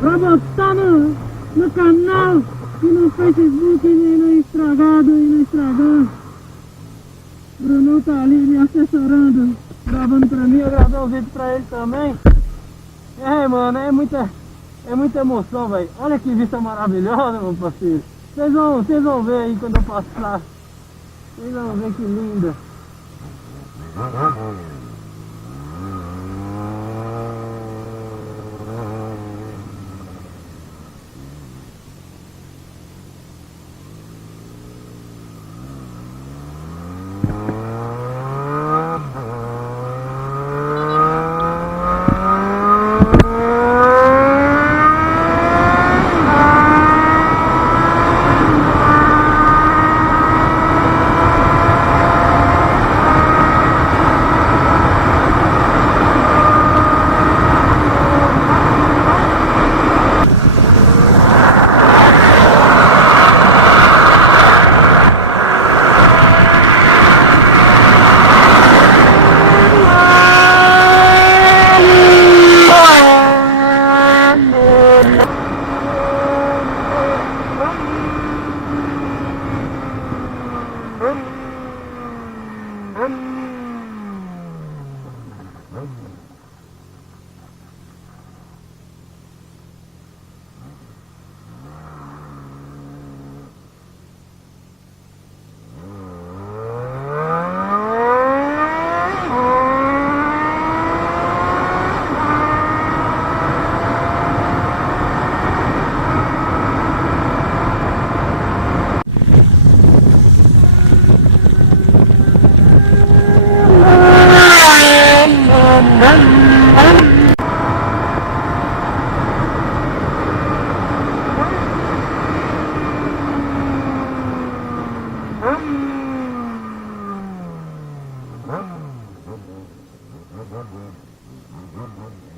Pra botar no canal e no Facebook e no Estragado e no Instagram. Bruno tá ali me assessorando, gravando pra mim, eu gravei um vídeo pra ele também. Mano, é muita emoção, velho. Olha que vista maravilhosa, meu parceiro. Vocês vão ver aí quando eu passar. Vocês vão ver que linda.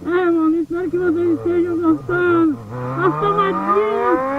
Mano, espero que vocês estejam gostando. As tomadinhas.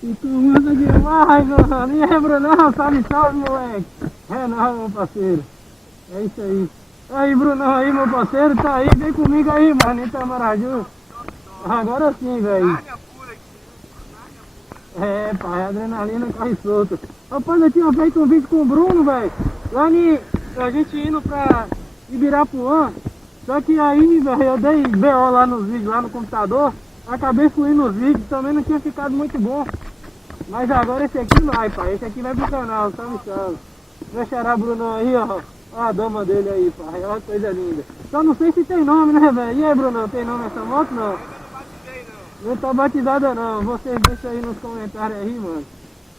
Ficou massa demais, mano. E aí, Brunão? Salve, salve, moleque. Não, meu parceiro. É isso aí. Aí, Brunão, aí, meu parceiro, tá aí. Vem comigo aí, mano, em Itamaraju. Agora sim, velho. Pai, a adrenalina corre solta. Rapaz, eu tinha feito um vídeo com o Bruno, velho. Lá a gente indo pra Ibirapuã. Só que aí, velho, eu dei BO lá nos vídeos, lá no computador, acabei fluindo os vídeos, também não tinha ficado muito bom. Mas agora esse aqui vai, pai, esse aqui vai pro canal, tá mexendo. Meu xará Brunão aí, ó, ó a dama dele aí, pai, olha que coisa linda. Só não sei se tem nome, né, velho? E aí, Brunão, tem nome essa moto, não? Não tá batizada não, vocês deixam aí nos comentários aí, mano.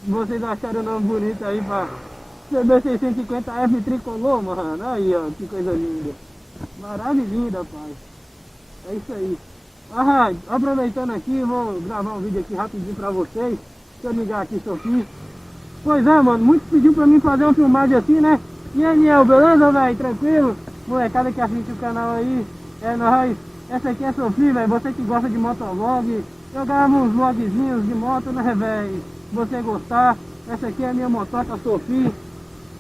Se vocês acharam o nome bonito aí pra CB650F tricolor, mano. Aí, ó, que coisa linda. Maravilhinda, pai. É isso aí. Ah, aproveitando aqui, vou gravar um vídeo aqui rapidinho pra vocês. Deixa eu ligar aqui, Sofia. Pois é, mano, muitos pediu pra mim fazer uma filmagem assim, né? E aí, Niel, beleza, velho? Tranquilo? Molecada que assiste o canal aí, é nóis. Essa aqui é Sofia, velho. Você que gosta de motovlog, eu gravo uns vlogzinhos de moto, né, velho? Se você gostar, essa aqui é a minha motoca Sofia,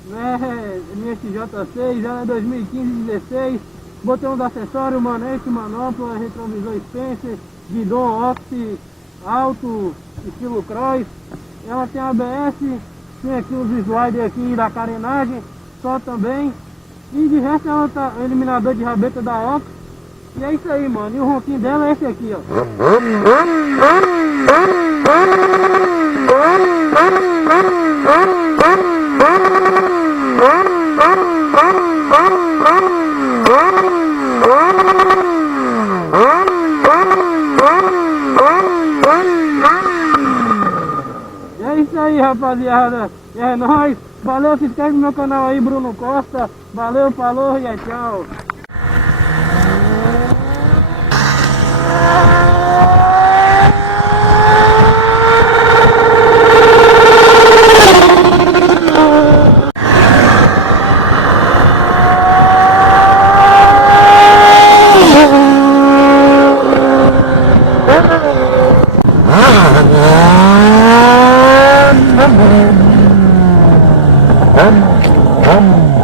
né? Minha XJ6, ela é 2015-16. Botei uns acessórios, manete, manopla, retrovisor Spencer, guidão Oxy alto, estilo cross. Ela tem ABS, tem aqui os sliders aqui da carenagem, só também. E de resto ela tá eliminador de rabeta da Ox. E é isso aí, mano. E o ronquinho dela é esse aqui, ó. É isso aí, rapaziada. É nóis. Valeu, se inscreve no meu canal aí, Bruno Costa. Valeu, falou e tchau. Vamos.